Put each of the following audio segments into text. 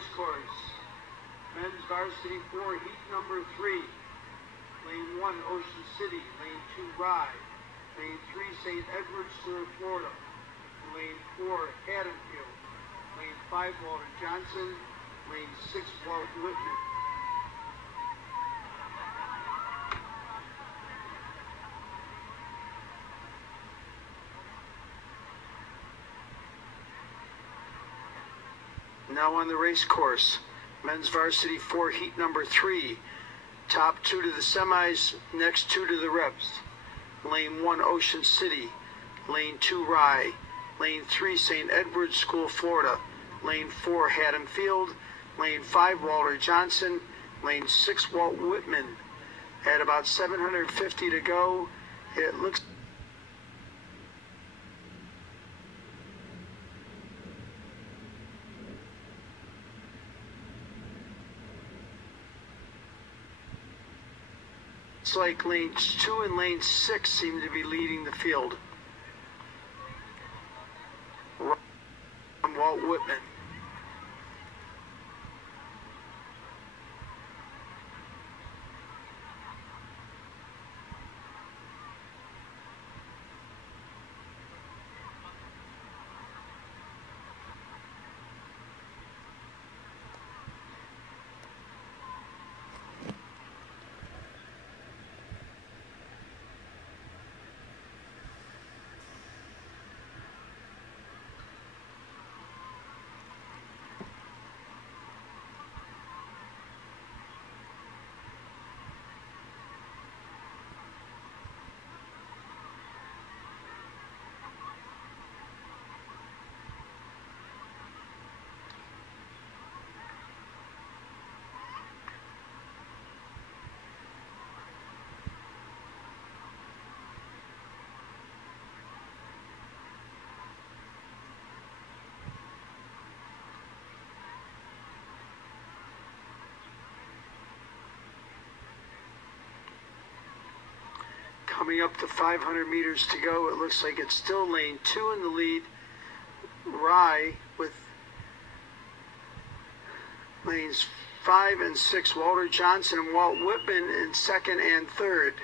race course. Men's varsity 4, heat number 3. Lane 1, Ocean City. Lane 2, Rye. Lane 3, St. Edward's, Florida. Lane 4, Haddonfield. Lane 5, Walter Johnson. Lane 6, Walt Whitman. Now on the race course, men's varsity 4, heat number 3. Top 2 to the semis, next 2 to the reps. Lane 1, Ocean City. Lane 2, Rye. Lane 3, St. Edward's School, Florida. Lane 4, Haddonfield. Lane 5, Walter Johnson. Lane 6, Walt Whitman. At about 750 to go, it looks like lanes 2 and lane 6 seem to be leading the field. Walt Whitman. Coming up to 500 meters to go, it looks like it's still lane 2 in the lead. Rye with lanes 5 and 6, Walter Johnson and Walt Whitman in second and third.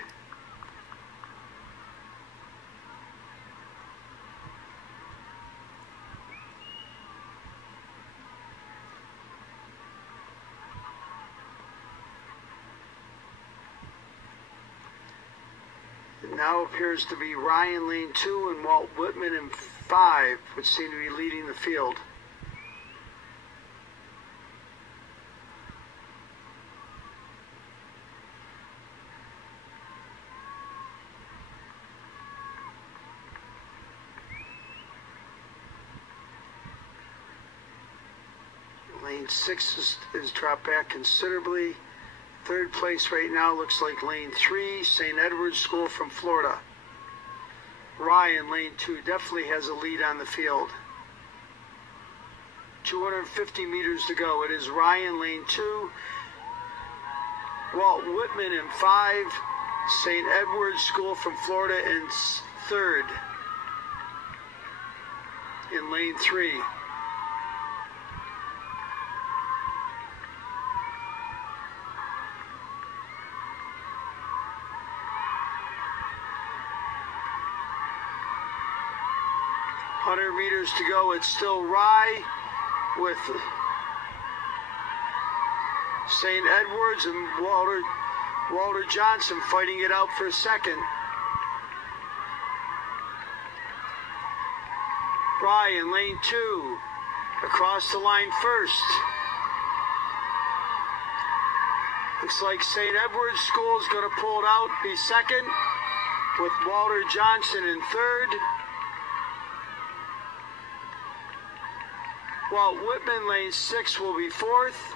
Now appears to be Ryan lane 2 and Walt Whitman in 5, which seem to be leading the field. Lane 6 is dropped back considerably. Third place right now looks like lane 3, St. Edward's School from Florida. Ryan, lane 2, definitely has a lead on the field. 250 meters to go. It is Ryan, lane 2, Walt Whitman in 5, St. Edward's School from Florida in third in lane 3. Meters to go. It's still Rye with St. Edward's and Walter Johnson fighting it out for a second. Rye in lane 2 across the line first. Looks like St. Edward's School is going to pull it out, be second, with Walter Johnson in third. Walt Whitman, lane 6, will be fourth.